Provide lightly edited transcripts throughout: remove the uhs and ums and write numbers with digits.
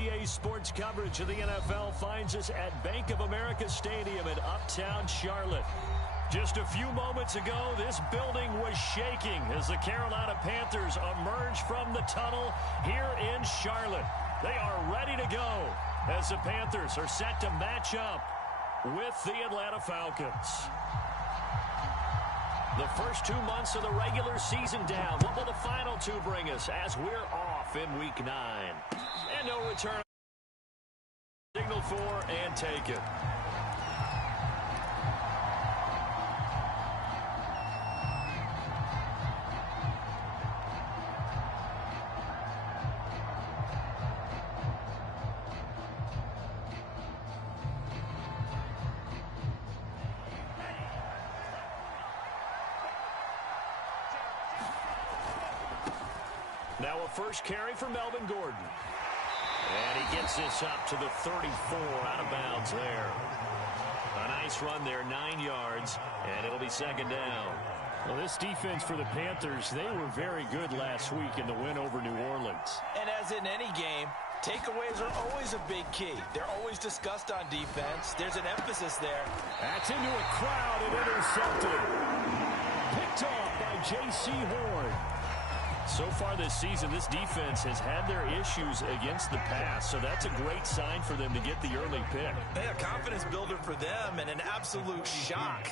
EA Sports coverage of the NFL finds us at Bank of America Stadium in Uptown Charlotte. Just a few moments ago, this building was shaking as the Carolina Panthers emerged from the tunnel here in Charlotte. They are ready to go as the Panthers are set to match up with the Atlanta Falcons. The first 2 months of the regular season down. What will the final two bring us as we're off in Week 9? And no return. Signal for and take it. Now a first carry for Melvin Gordon. And he gets this up to the 34, out of bounds there. A nice run there, 9 yards, and it'll be second down. Well, this defense for the Panthers, they were very good last week in the win over New Orleans. And as in any game, takeaways are always a big key. They're always discussed on defense. There's an emphasis there. That's into a crowd and intercepted. Picked off by J.C. Horn. So far this season, this defense has had their issues against the pass, so that's a great sign for them to get the early pick. A confidence builder for them and an absolute shock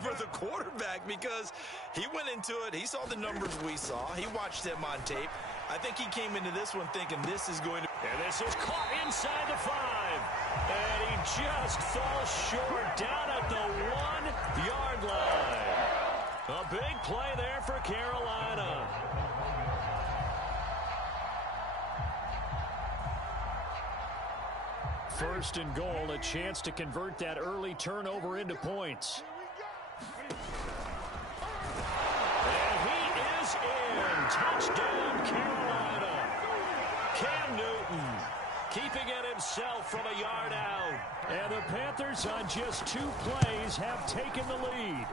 for the quarterback because he went into it. He saw the numbers we saw. He watched them on tape. I think he came into this one thinking this is going to... And this is caught inside the 5. And he just falls short down at the 1-yard line. A big play there for Carolina. First and goal, a chance to convert that early turnover into points. And he is in. Touchdown, Carolina. Cam Newton keeping it himself from a yard out. And the Panthers on just 2 plays have taken the lead.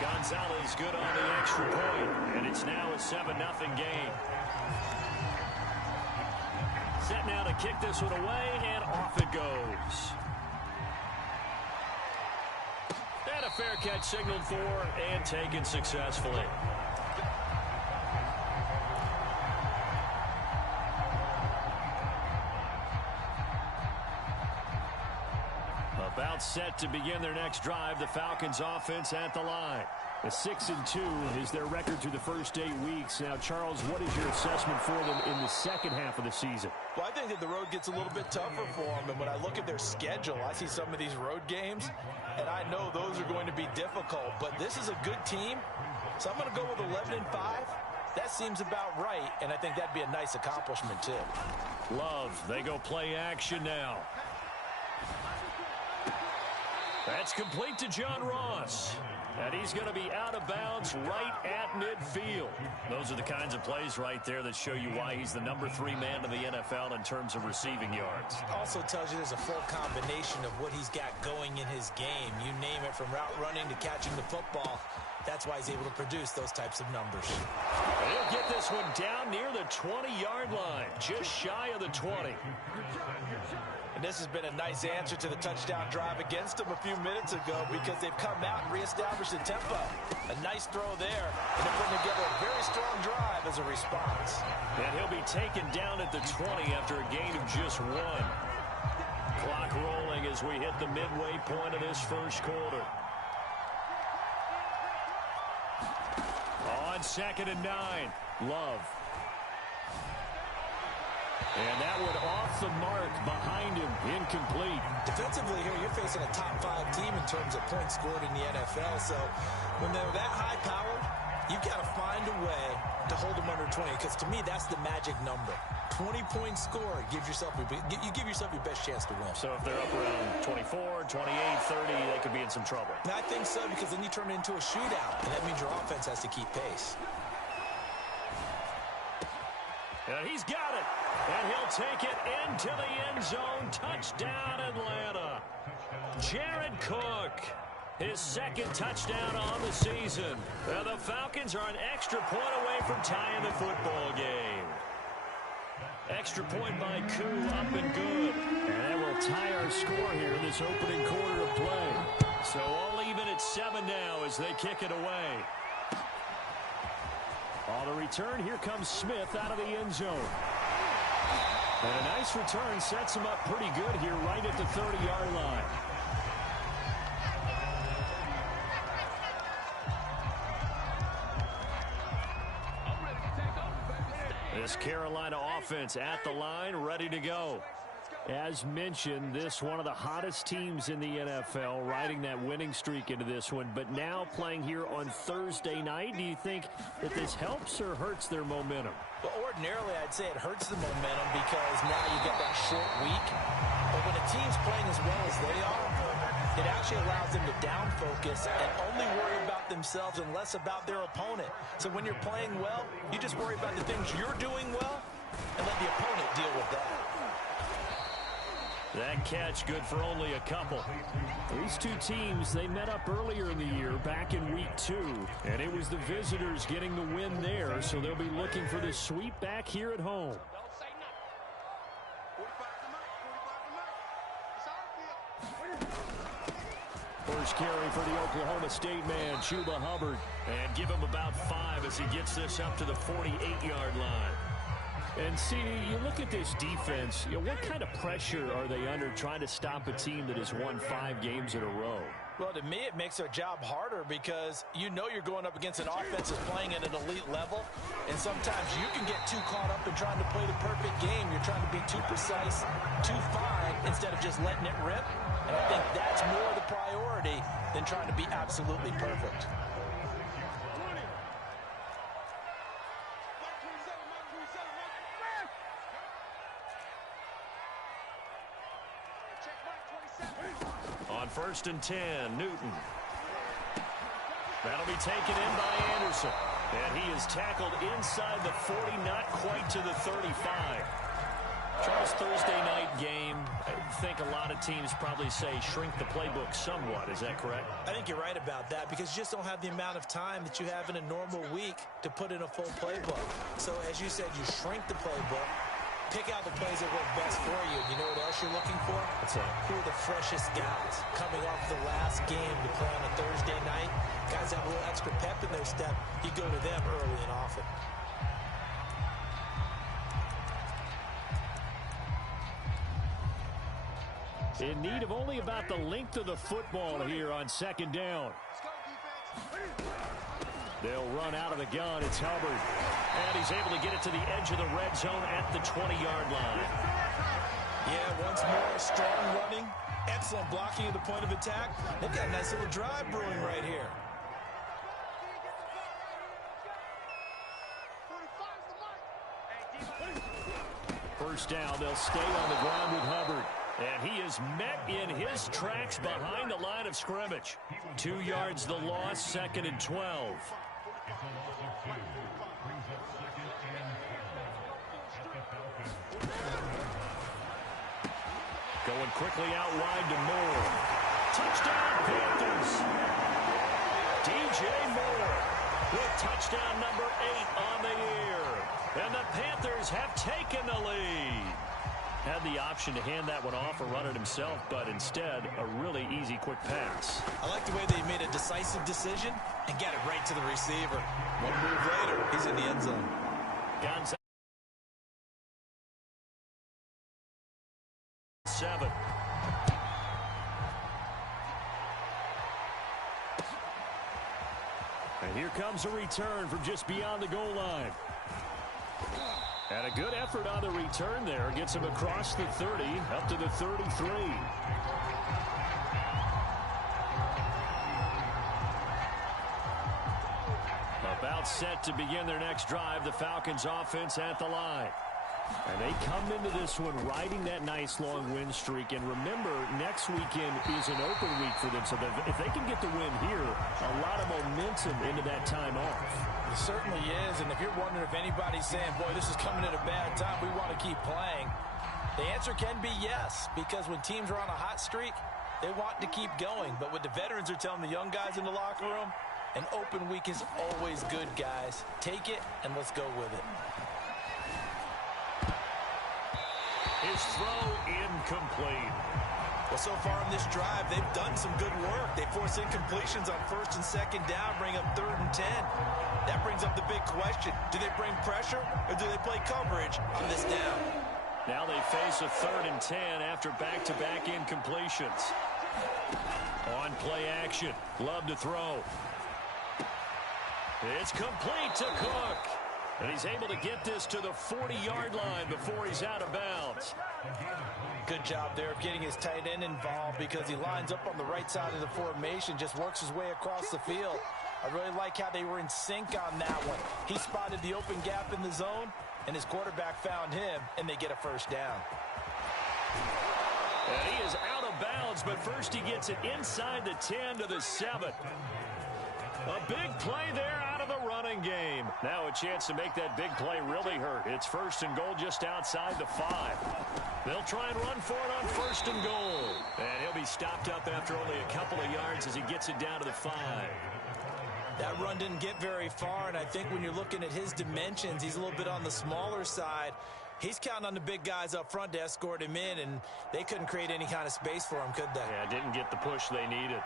Gonzalez good on the extra point, and it's now a 7-0 game. Set now to kick this one away, and off it goes. And a fair catch signaled for and taken successfully. About set to begin their next drive, the Falcons offense at the line. A 6-2 is their record through the first 8 weeks. Now, Charles, what is your assessment for them in the second half of the season? Well, I think that the road gets a little bit tougher for them. And when I look at their schedule, I see some of these road games, and I know those are going to be difficult. But this is a good team, so I'm going to go with 11-5. That seems about right, and I think that'd be a nice accomplishment, too. Love, they go play action now. That's complete to John Ross. And he's going to be out of bounds right at midfield. Those are the kinds of plays right there that show you why he's the number 3 man in the NFL in terms of receiving yards. Also tells you there's a full combination of what he's got going in his game. You name it, from route running to catching the football. That's why he's able to produce those types of numbers. He'll get this one down near the 20-yard line, just shy of the 20. And this has been a nice answer to the touchdown drive against them a few minutes ago because they've come out and reestablished the tempo. A nice throw there, and they're putting together a very strong drive as a response. And he'll be taken down at the 20 after a gain of just 1. Clock rolling as we hit the midway point of this first quarter. On 2nd and 9, Love. And that one off the mark behind him, incomplete. Defensively here, you're facing a top 5 team in terms of points scored in the NFL. So when they're that high powered, you've got to find a way to hold them under 20. Because to me, that's the magic number. 20 points scored, you give yourself your best chance to win. So if they're up around 24, 28, 30, they could be in some trouble. And I think so, because then you turn it into a shootout, and that means your offense has to keep pace. And he's got it. And he'll take it into the end zone. Touchdown, Atlanta. Jared Cook, his 2nd touchdown on the season. And the Falcons are an extra point away from tying the football game. Extra point by Koo, up and good. And that will tie our score here in this opening quarter of play. So all even at 7 now as they kick it away. On the return, here comes Smith out of the end zone. And a nice return sets him up pretty good here right at the 30-yard line. This Carolina offense at the line, ready to go. As mentioned, this one of the hottest teams in the NFL, riding that winning streak into this one, but now playing here on Thursday night. Do you think that this helps or hurts their momentum? Well, ordinarily, I'd say it hurts the momentum because now you get that short week. But when a team's playing as well as they are, it actually allows them to down focus and only worry about themselves and less about their opponent. So when you're playing well, you just worry about the things you're doing well and let the opponent deal with that. That catch good for only a couple. These two teams, they met up earlier in the year back in week 2, and it was the visitors getting the win there, so they'll be looking for the sweep back here at home. First carry for the Oklahoma State man, Chuba Hubbard. And give him about 5 as he gets this up to the 48-yard line. And, see, you look at this defense, what kind of pressure are they under trying to stop a team that has won 5 games in a row? Well, to me, it makes their job harder because you know you're going up against an offense that's playing at an elite level, and sometimes you can get too caught up in trying to play the perfect game. You're trying to be too precise, too fine, instead of just letting it rip. And I think that's more the priority than trying to be absolutely perfect. On 1st and 10, Newton. That'll be taken in by Anderson. And he is tackled inside the 40, not quite to the 35. Charles, Thursday night game, I think a lot of teams probably say shrink the playbook somewhat. Is that correct? I think you're right about that because you just don't have the amount of time that you have in a normal week to put in a full playbook. So, as you said, you shrink the playbook. Pick out the plays that work best for you. You know what else you're looking for? Who are the freshest guys coming off the last game to play on a Thursday night? Guys have a little extra pep in their step. You go to them early and often. In need of only about the length of the football here on 2nd down. They'll run out of the gun. It's Hubbard. And he's able to get it to the edge of the red zone at the 20-yard line. Yeah, once more, strong running. Excellent blocking at the point of attack. They've got a nice little drive brewing right here. First down, they'll stay on the ground with Hubbard. And he is met in his tracks behind the line of scrimmage. 2 yards the loss, 2nd and 12. Going quickly out wide to Moore. Touchdown, Panthers. DJ Moore with touchdown number 8 on the year. And the Panthers have taken the lead. Had the option to hand that one off or run it himself, but instead, a really easy, quick pass. I like the way they made a decisive decision and got it right to the receiver. One move later, he's in the end zone. Gonzalez. 7. And here comes a return from just beyond the goal line. And a good effort on the return there. Gets him across the 30, up to the 33. About set to begin their next drive, the Falcons offense at the line. And they come into this one riding that nice long win streak. And remember, next weekend is an open week for them. So if they can get the win here, a lot of momentum into that time off. It certainly is. And if you're wondering if anybody's saying, boy, this is coming at a bad time, we want to keep playing, the answer can be yes. Because when teams are on a hot streak, they want to keep going. But what the veterans are telling the young guys in the locker room, an open week is always good, guys. Take it and let's go with it. His throw incomplete. Well, so far in this drive, they've done some good work. They force incompletions on first and second down, bring up 3rd and 10. That brings up the big question. Do they bring pressure or do they play coverage on this down? Now they face a 3rd and 10 after back-to-back incompletions. On play action. Love to throw. It's complete to Cook. And he's able to get this to the 40-yard line before he's out of bounds. Good job there of getting his tight end involved because he lines up on the right side of the formation, just works his way across the field. I really like how they were in sync on that one. He spotted the open gap in the zone, and his quarterback found him, and they get a first down. And he is out of bounds, but first he gets it inside the 10 to the 7. A big play there out of the running game. Now a chance to make that big play really hurt. It's 1st and goal just outside the 5. They'll try and run for it on 1st and goal. And he'll be stopped up after only a couple of yards as he gets it down to the 5. That run didn't get very far, and I think when you're looking at his dimensions, he's a little bit on the smaller side. He's counting on the big guys up front to escort him in, and they couldn't create any kind of space for him, could they? Yeah, didn't get the push they needed.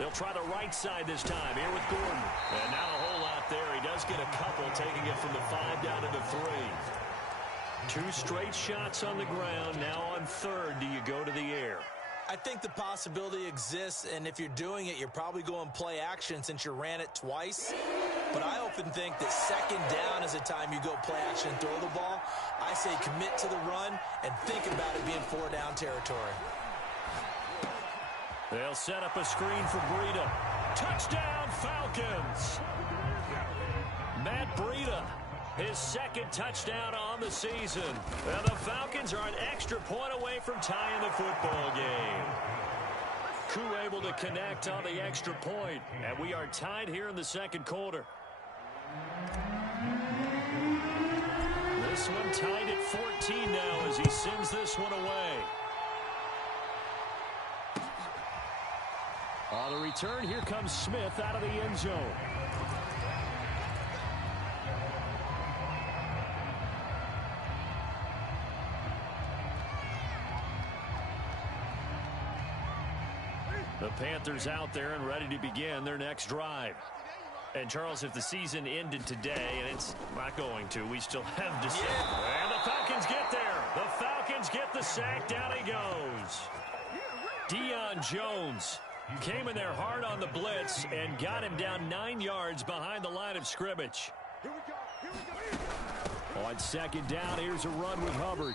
They'll try the right side this time here with Gordon. And not a whole lot there. He does get a couple, taking it from the 5 down to the 3. 2 straight shots on the ground. Now on 3rd, do you go to the air? I think the possibility exists, and if you're doing it, you're probably going play action since you ran it twice. But I often think that 2nd down is the time you go play action and throw the ball. I say commit to the run and think about it being 4-down territory. They'll set up a screen for Breida. Touchdown, Falcons! Matt Breida, his 2nd touchdown on the season. And the Falcons are an extra point away from tying the football game. Koo able to connect on the extra point. And we are tied here in the 2nd quarter. This one tied at 14 now as he sends this one away. On the return, here comes Smith out of the end zone. The Panthers out there and ready to begin their next drive. And, Charles, if the season ended today, and it's not going to, we still have December. Yeah. And the Falcons get there. The Falcons get the sack. Down he goes. Deion Jones came in there hard on the blitz and got him down 9 yards behind the line of scrimmage. On 2nd down, here's a run with Hubbard.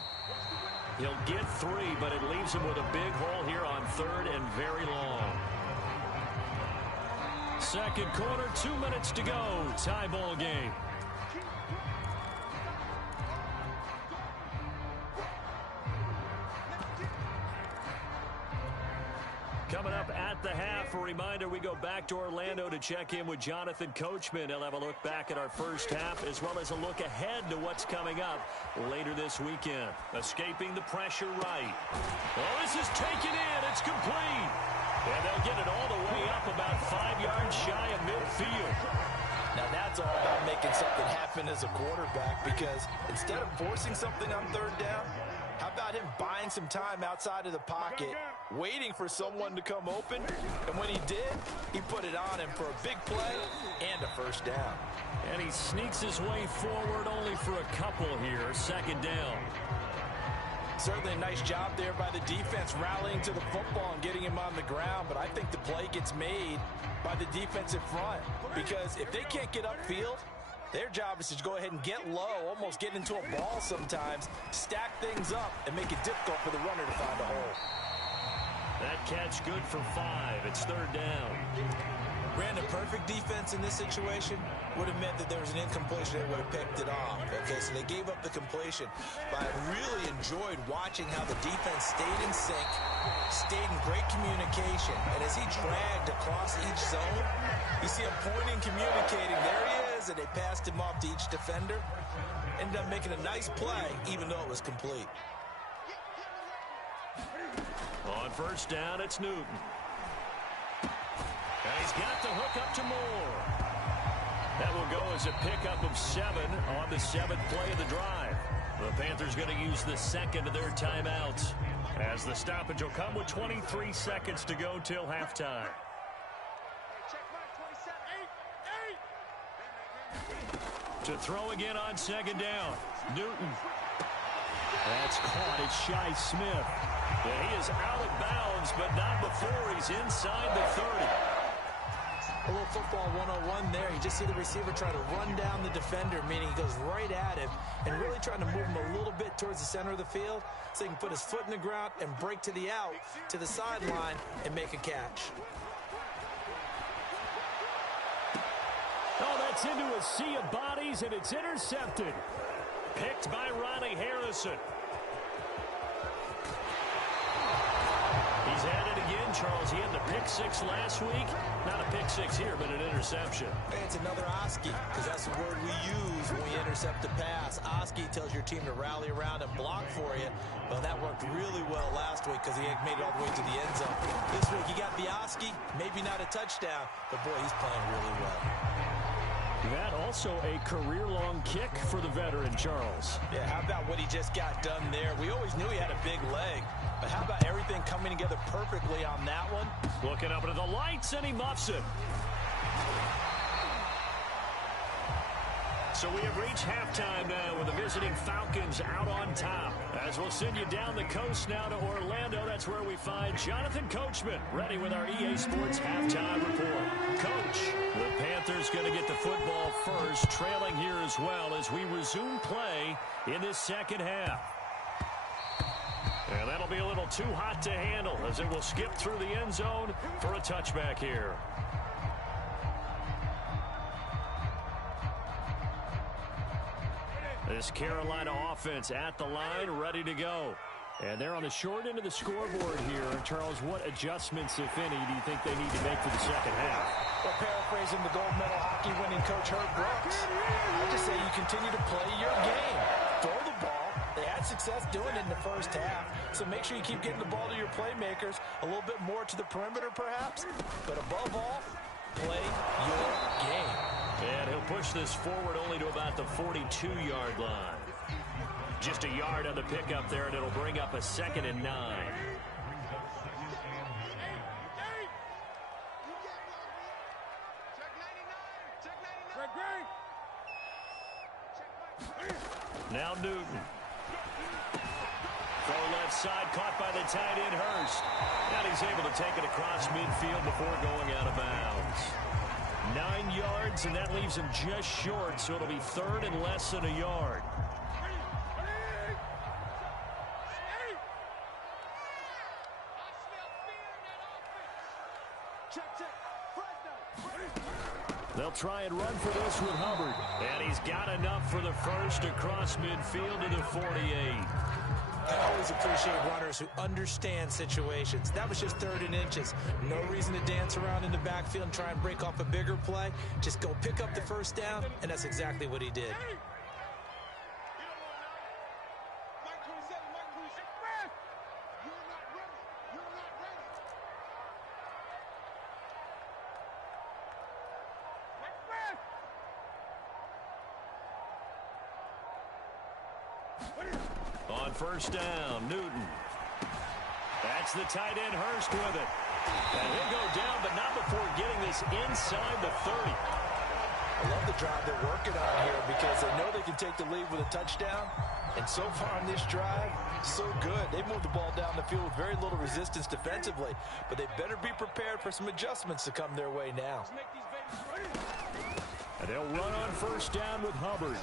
He'll get 3, but it leaves him with a big hole here on 3rd and very long. 2nd quarter, 2 minutes to go. Tie ball game. Coming up at the half, a reminder, we go back to Orlando to check in with Jonathan Coachman. He'll have a look back at our first half as well as a look ahead to what's coming up later this weekend. Escaping the pressure right. Oh, this is taken in. It's complete. And they'll get it all the way up about 5 yards shy of midfield. Now that's all about making something happen as a quarterback, because instead of forcing something on 3rd down, how about him buying some time outside of the pocket, waiting for someone to come open, and when he did, he put it on him for a big play and a first down. And he sneaks his way forward only for a couple here, 2nd down. Certainly a nice job there by the defense rallying to the football and getting him on the ground, but I think the play gets made by the defensive front, because if they can't get upfield, their job is to go ahead and get low, almost get into a ball sometimes, stack things up, and make it difficult for the runner to find a hole. That catch good for 5. It's 3rd down. Ran a perfect defense in this situation would have meant that there was an incompletion that would have picked it off. Okay, so they gave up the completion. But I really enjoyed watching how the defense stayed in sync, stayed in great communication. And as he dragged across each zone, you see him pointing, communicating. There he is, and they passed him off to each defender. Ended up making a nice play, even though it was complete. On 1st down, it's Newton. And he's got the hook up to Moore. That will go as a pickup of 7 on the 7th play of the drive. The Panthers going to use the second of their timeouts, as the stoppage will come with 23 seconds to go till halftime. To throw again on second down. Newton. That's caught. It's Shi Smith. And he is out of bounds, but not before he's inside the 30. A little football 101 there. You just see the receiver try to run down the defender, meaning he goes right at him and really trying to move him a little bit towards the center of the field so he can put his foot in the ground and break to the out, to the sideline, and make a catch. Oh, that's into a sea of bodies, and it's intercepted. Picked by Ronnie Harrison. He's at it again, Charles. He had the pick 6 last week. Not a pick 6 here, but an interception. Hey, it's another Oski, because that's the word we use when we intercept a pass. Oski tells your team to rally around and block for you. Well, that worked really well last week because he made it all the way to the end zone. This week, he got the Oski, maybe not a touchdown, but boy, he's playing really well. That also a career-long kick for the veteran, Charles. Yeah, how about what he just got done there? We always knew he had a big leg, but how about everything coming together perfectly on that one? Looking up into the lights, and he muffs it. So we have reached halftime now with the visiting Falcons out on top. As we'll send you down the coast now to Orlando, that's where we find Jonathan Coachman, ready with our EA Sports halftime report. Coach, the Panthers going to get the football first, trailing here as well as we resume play in this second half. And that'll be a little too hot to handle as it will skip through the end zone for a touchback here. This Carolina offense at the line, ready to go. And they're on the short end of the scoreboard here. Charles, what adjustments, if any, do you think they need to make for the second half? Well, paraphrasing the gold medal hockey winning coach Herb Brooks, I just say you continue to play your game. Throw the ball. They had success doing it in the first half, so make sure you keep getting the ball to your playmakers, a little bit more to the perimeter perhaps, but above all, play your game. And he'll push this forward only to about the 42-yard line. Just a yard on the pickup there, and it'll bring up a 2nd and 9. Now Newton. Throw left side, caught by the tight end Hurst. And he's able to take it across midfield before going out of bounds. 9 yards, and that leaves him just short, so it'll be 3rd and less than a yard. They'll try and run for this with Hubbard. And he's got enough for the first across midfield to the 48. I always appreciate runners who understand situations. That was just 3rd and inches. No reason to dance around in the backfield and try and break off a bigger play. Just go pick up the first down, and that's exactly what he did. On first down, Newton. That's the tight end Hurst with it. And he'll go down, but not before getting this inside the 30. I love the drive they're working on here because they know they can take the lead with a touchdown. And so far on this drive, so good. They moved the ball down the field with very little resistance defensively. But they better be prepared for some adjustments to come their way now. And they'll run on first down with Hubbard.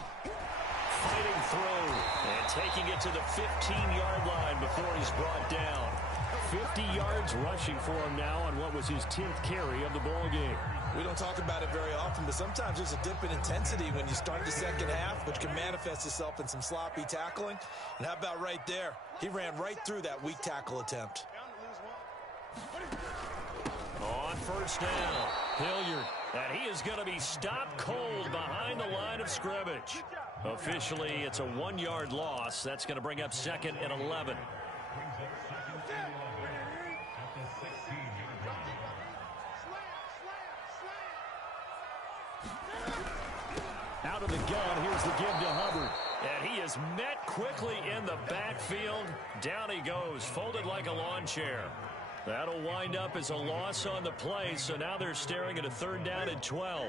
Fighting through and taking it to the 15-yard line before he's brought down. 50 yards rushing for him now on what was his 10th carry of the ball game. We don't talk about it very often, but sometimes there's a dip in intensity when you start the second half, which can manifest itself in some sloppy tackling. And how about right there? He ran right through that weak tackle attempt. On first down, Hilliard. And he is going to be stopped cold behind the line of scrimmage. Officially, it's a 1-yard loss. That's going to bring up 2nd and 11. out of the gun. Here's the give to Hubbard. And he is met quickly in the backfield. Down he goes, folded like a lawn chair. That'll wind up as a loss on the play, so now they're staring at a 3rd down and 12.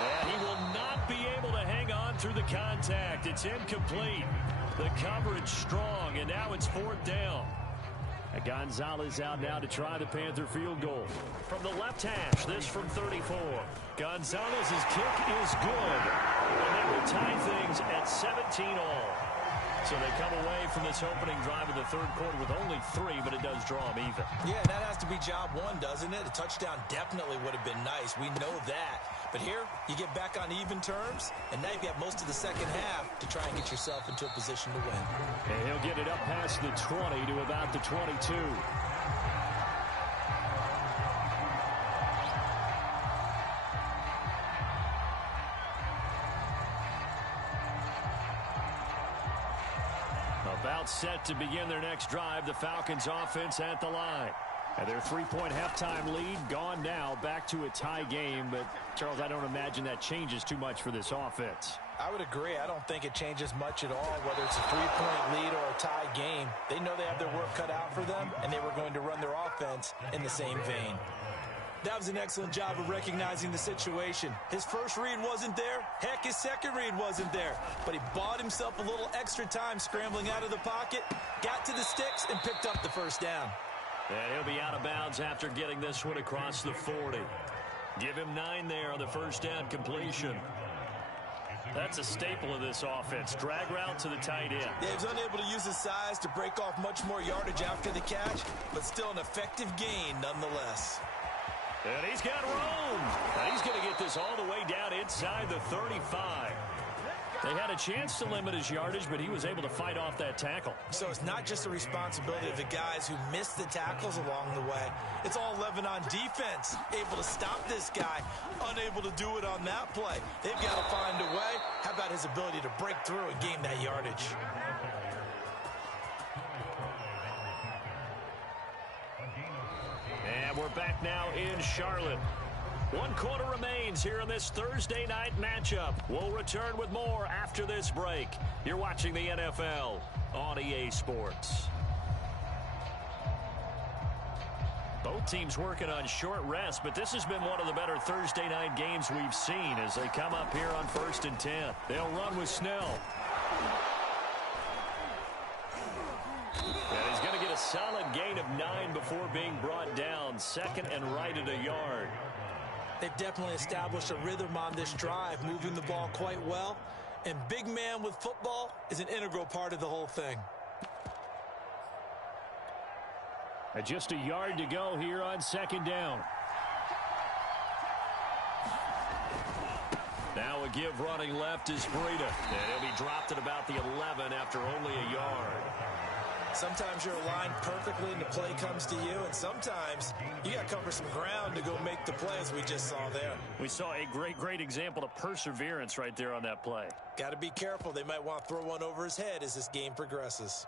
And he will not be able to hang on through the contact. It's incomplete. The coverage strong, and now it's 4th down. Gonzalez out now to try the Panther field goal. From the left hash, this from 34. Gonzalez's kick is good. And they will tie things at 17 all. So they come away from this opening drive in the 3rd quarter with only 3, but it does draw them even. Yeah, that has to be job 1, doesn't it? A touchdown definitely would have been nice. We know that. But here, you get back on even terms, and now you've got most of the second half to try and get yourself into a position to win. And he'll get it up past the 20 to about the 22. About set to begin their next drive, the Falcons offense at the line. And their 3-point halftime lead gone now, back to a tie game. But, Charles, I don't imagine that changes too much for this offense. I would agree. I don't think it changes much at all, whether it's a 3-point lead or a tie game. They know they have their work cut out for them, and they were going to run their offense in the same vein. That was an excellent job of recognizing the situation. His first read wasn't there. Heck, his second read wasn't there. But he bought himself a little extra time scrambling out of the pocket, got to the sticks, and picked up the 1st down. And he'll be out of bounds after getting this one across the 40. Give him 9 there on the 1st down completion. That's a staple of this offense. Drag route to the tight end. Yeah, he was unable to use his size to break off much more yardage after the catch, but still an effective gain nonetheless. And he's got room. And he's going to get this all the way down inside the 35. They had a chance to limit his yardage, but he was able to fight off that tackle. So it's not just the responsibility of the guys who missed the tackles along the way. It's all 11 on defense, able to stop this guy, unable to do it on that play. They've got to find a way. How about his ability to break through and gain that yardage? And we're back now in Charlotte. 1 quarter remains here in this Thursday night matchup. We'll return with more after this break. You're watching the NFL on EA Sports. Both teams working on short rest, but this has been one of the better Thursday night games we've seen as they come up here on 1st and 10. They'll run with Snell. And he's going to get a solid gain of 9 before being brought down. 2nd and right at a yard. They've definitely established a rhythm on this drive, moving the ball quite well. And big man with football is an integral part of the whole thing. And just a yard to go here on 2nd down. Now a give running left is Breida. And he'll be dropped at about the 11 after only a yard. Sometimes you're aligned perfectly and the play comes to you, and sometimes you got to cover some ground to go make the play, as we just saw there. We saw a great example of perseverance right there on that play. Got to be careful. They might want to throw one over his head as this game progresses.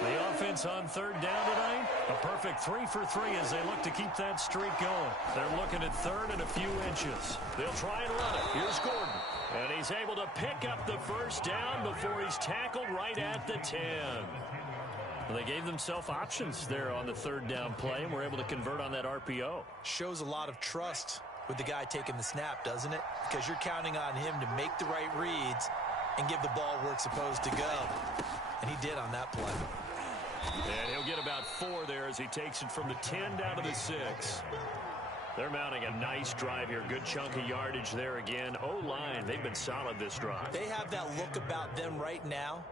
The offense on 3rd down tonight, a perfect 3 for 3 as they look to keep that streak going. They're looking at 3rd and a few inches. They'll try and run it. Here's Gordon. And he's able to pick up the 1st down before he's tackled right at the 10. Well, they gave themselves options there on the 3rd down play and were able to convert on that RPO. Shows a lot of trust with the guy taking the snap, doesn't it? Because you're counting on him to make the right reads and give the ball where it's supposed to go. And he did on that play. And he'll get about 4 there as he takes it from the 10 down to the 6. They're mounting a nice drive here. Good chunk of yardage there again. O-line, they've been solid this drive. They have that look about them right now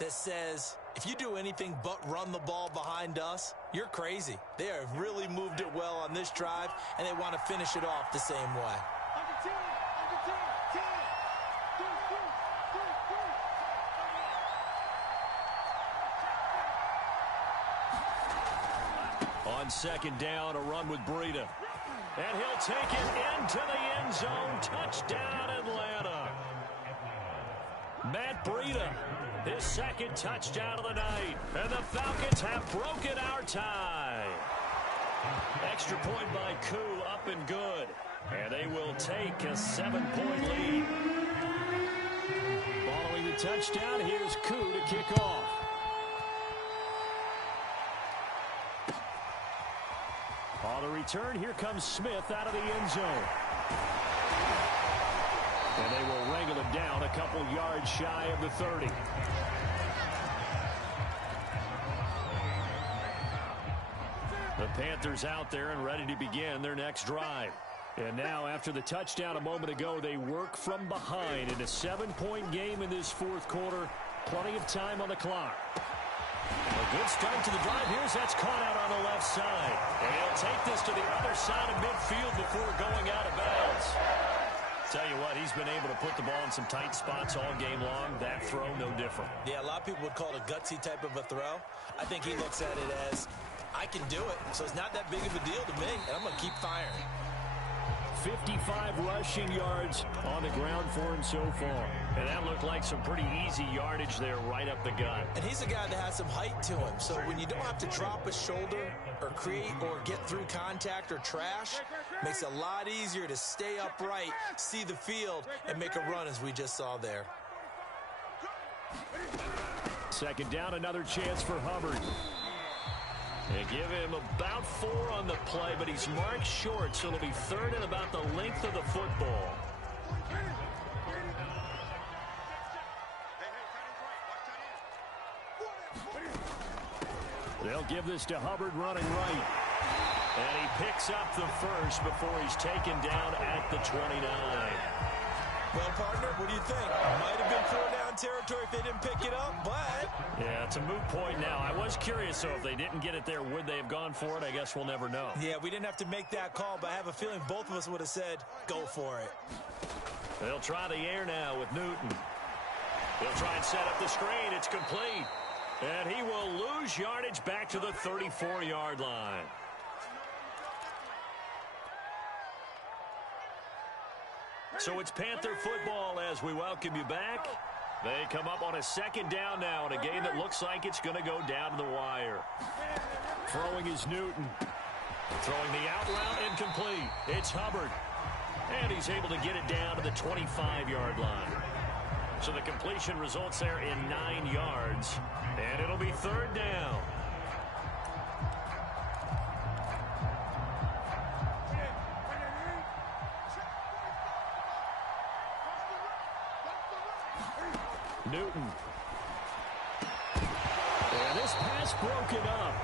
that says, if you do anything but run the ball behind us, you're crazy. They have really moved it well on this drive, and they want to finish it off the same way. On 2nd down, a run with Breida. And he'll take it into the end zone. Touchdown, Atlanta. Matt Breida, his second touchdown of the night. And the Falcons have broken our tie. Extra point by Koo, up and good. And they will take a 7-point lead. Following the touchdown, here's Koo to kick off. On the return, here comes Smith out of the end zone. And they will wrangle him down a couple yards shy of the 30. The Panthers out there and ready to begin their next drive. And now, after the touchdown a moment ago, they work from behind in a 7-point game in this fourth quarter. Plenty of time on the clock. A good start to the drive. Here's that's caught out on the left side. And he'll take this to the other side of midfield before going out of bounds. Tell you what, he's been able to put the ball in some tight spots all game long. That throw, no different. Yeah, a lot of people would call it a gutsy type of a throw. I think he looks at it as, I can do it, so it's not that big of a deal to me, and I'm going to keep firing. 55 rushing yards on the ground for him so far. And that looked like some pretty easy yardage there right up the gut. And he's a guy that has some height to him. So when you don't have to drop a shoulder or create or get through contact or trash, makes it a lot easier to stay upright, see the field, and make a run as we just saw there. Second down, another chance for Hubbard. They give him about 4 on the play, but he's marked short, so it'll be third and about the length of the football. They'll give this to Hubbard running right. And he picks up the first before he's taken down at the 29. Well, partner, what do you think? Might have been 4-down territory if they didn't pick it up, but... Yeah, it's a moot point now. I was curious, so if they didn't get it there, would they have gone for it? I guess we'll never know. Yeah, we didn't have to make that call, but I have a feeling both of us would have said, go for it. They'll try the air now with Newton. They'll try and set up the screen. It's complete. And he will lose yardage back to the 34-yard line. So it's Panther football as we welcome you back. They come up on a second down now in a game that looks like it's going to go down to the wire. Throwing is Newton. Throwing the out route incomplete. It's Hubbard. And he's able to get it down to the 25-yard line. So the completion results there in 9 yards. And it'll be third down. Newton. And this pass broken up.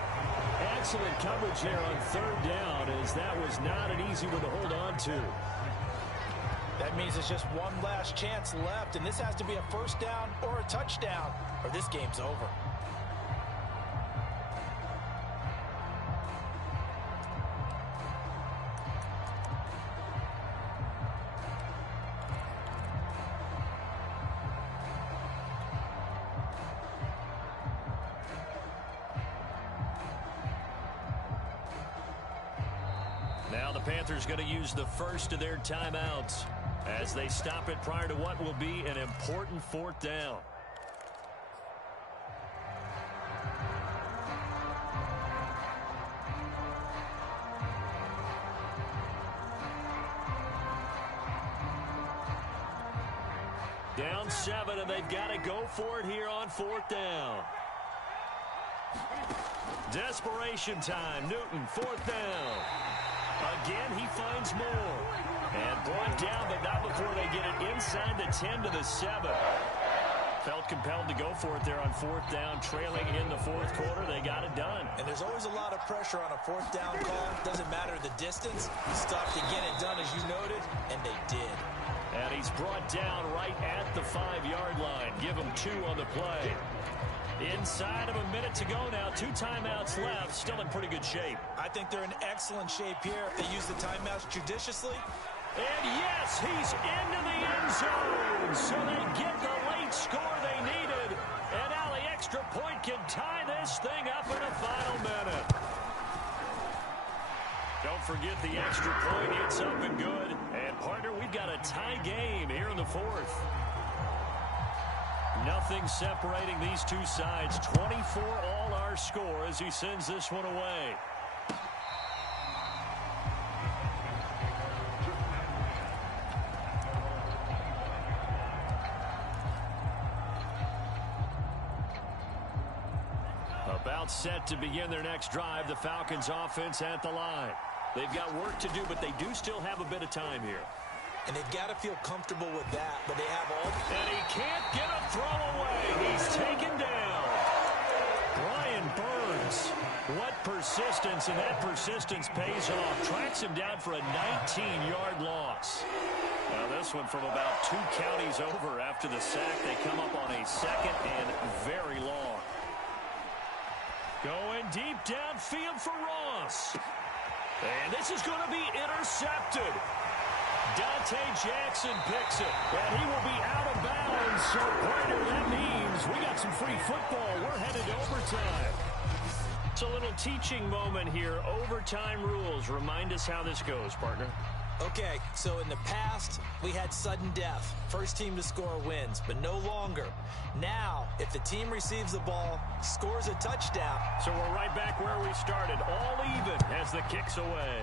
Excellent coverage there on third down, as that was not an easy one to hold on to. That means it's just one last chance left, and this has to be a first down or a touchdown, or this game's over. Now the Panthers going to use the first of their timeouts as they stop it prior to what will be an important fourth down. Down 7, and they've got to go for it here on fourth down. Desperation time. Newton, fourth down. Again, he finds more. And brought down, but not before they get it inside the 10 to the 7. Felt compelled to go for it there on fourth down, trailing in the fourth quarter. They got it done. And there's always a lot of pressure on a fourth down call. Doesn't matter the distance. Stop to get it done, as you noted, and they did. And he's brought down right at the 5-yard line. Give him 2 on the play. Inside of a minute to go now. 2 timeouts left. Still in pretty good shape. I think they're in excellent shape here if they use the timeouts judiciously. And yes, he's into the end zone. So they get the late score they needed. And now the extra point can tie this thing up in the final minute. Don't forget the extra point. It's up and good. And, partner, we've got a tie game here in the fourth. Nothing separating these two sides. 24 all our score as he sends this one away. About set to begin their next drive. The Falcons offense at the line. They've got work to do, but they do still have a bit of time here. And they've got to feel comfortable with that, but they have all... And he can't get a throw away. He's taken down. Brian Burns. What persistence, and that persistence pays off. Tracks him down for a 19-yard loss. Now this one from about 2 counties over after the sack. They come up on a second and very long. Going deep downfield for Ross. And this is going to be intercepted. Dante Jackson picks it, and he will be out of bounds. So, Ryder, that means we got some free football. We're headed to overtime. It's a little teaching moment here. Overtime rules. Remind us how this goes, partner. Okay, so in the past, we had sudden death. First team to score wins, but no longer. Now, if the team receives the ball, scores a touchdown. So we're right back where we started, all even as the kick's away.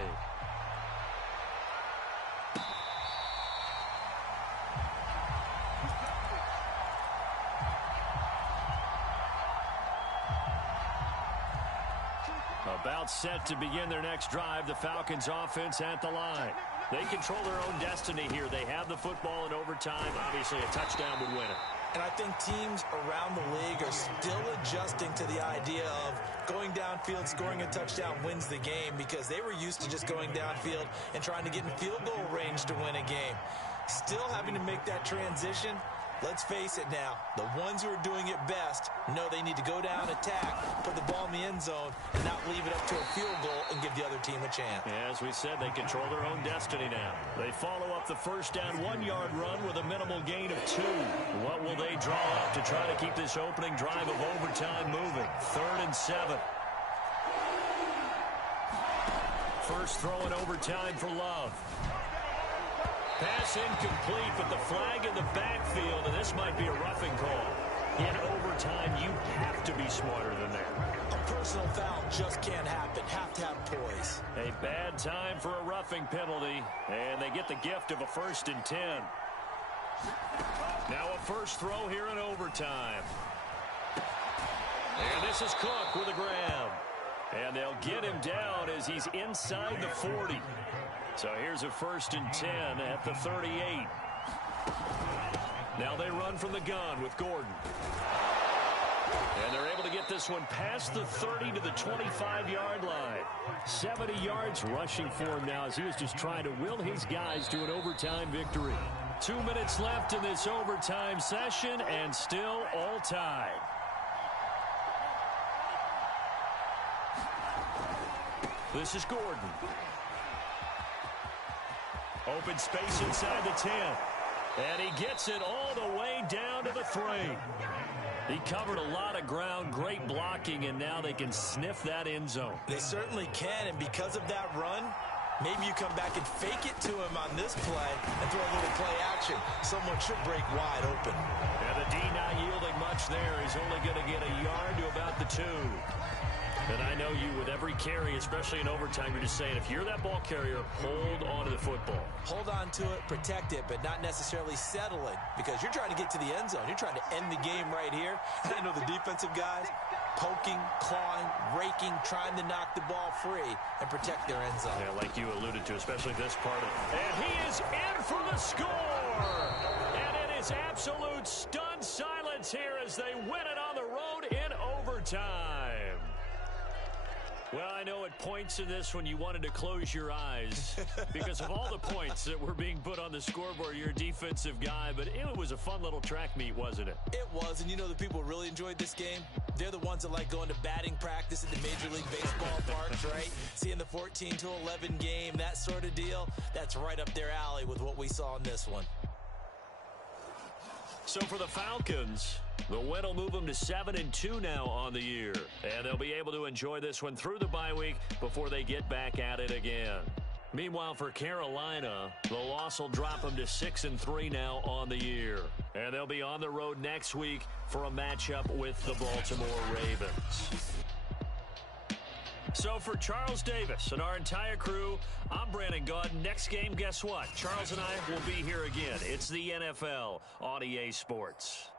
About set to begin their next drive, the Falcons offense at the line. They control their own destiny here. They have the football in overtime. Obviously, a touchdown would win it. And I think teams around the league are still adjusting to the idea of going downfield, scoring a touchdown wins the game, because they were used to just going downfield and trying to get in field goal range to win a game. Still having to make that transition. Let's face it now, the ones who are doing it best know they need to go down, attack, put the ball in the end zone, and not leave it up to a field goal and give the other team a chance. As we said, they control their own destiny now. They follow up the first down 1-yard run with a minimal gain of 2. What will they draw up to try to keep this opening drive of overtime moving? 3rd and 7. First throw in overtime for Love. Pass incomplete, but the flag in the backfield, and this might be a roughing call. In overtime, you have to be smarter than that. A personal foul just can't happen. Have to have poise. A bad time for a roughing penalty, and they get the gift of a 1st and 10. Now a first throw here in overtime. And this is Cook with a grab. And they'll get him down as he's inside the 40. So here's a 1st and 10 at the 38. Now they run from the gun with Gordon. And they're able to get this one past the 30 to the 25-yard line. 70 yards rushing for him now as he was just trying to will his guys to an overtime victory. 2 minutes left in this overtime session and still all tied. This is Gordon. Open space inside the 10. And he gets it all the way down to the 3. He covered a lot of ground, great blocking, and now they can sniff that end zone. They certainly can, and because of that run, maybe you come back and fake it to him on this play and throw a little play action. Someone should break wide open. And the D not yielding much there. He's only going to get a yard to about the 2. And I know you, with every carry, especially in overtime, you're just saying, if you're that ball carrier, hold on to the football. Hold on to it, protect it, but not necessarily settle it, because you're trying to get to the end zone. You're trying to end the game right here. And I know the defensive guys poking, clawing, raking, trying to knock the ball free and protect their end zone. Yeah, like you alluded to, especially this part of it. And he is in for the score! And it is absolute stunned silence here as they win it on the road in overtime. Well, I know at points in this when you wanted to close your eyes because of all the points that were being put on the scoreboard. You're a defensive guy, but it was a fun little track meet, wasn't it? It was, and you know the people really enjoyed this game? They're the ones that like going to batting practice at the Major League Baseball parks, right? Seeing the 14-11 game, that sort of deal, that's right up their alley with what we saw in this one. So for the Falcons, the win will move them to 7-2 now on the year. And they'll be able to enjoy this one through the bye week before they get back at it again. Meanwhile, for Carolina, the loss will drop them to 6-3 now on the year. And they'll be on the road next week for a matchup with the Baltimore Ravens. So for Charles Davis and our entire crew, I'm Brandon Gaudin. Next game, guess what? Charles and I will be here again. It's the NFL on EA Sports.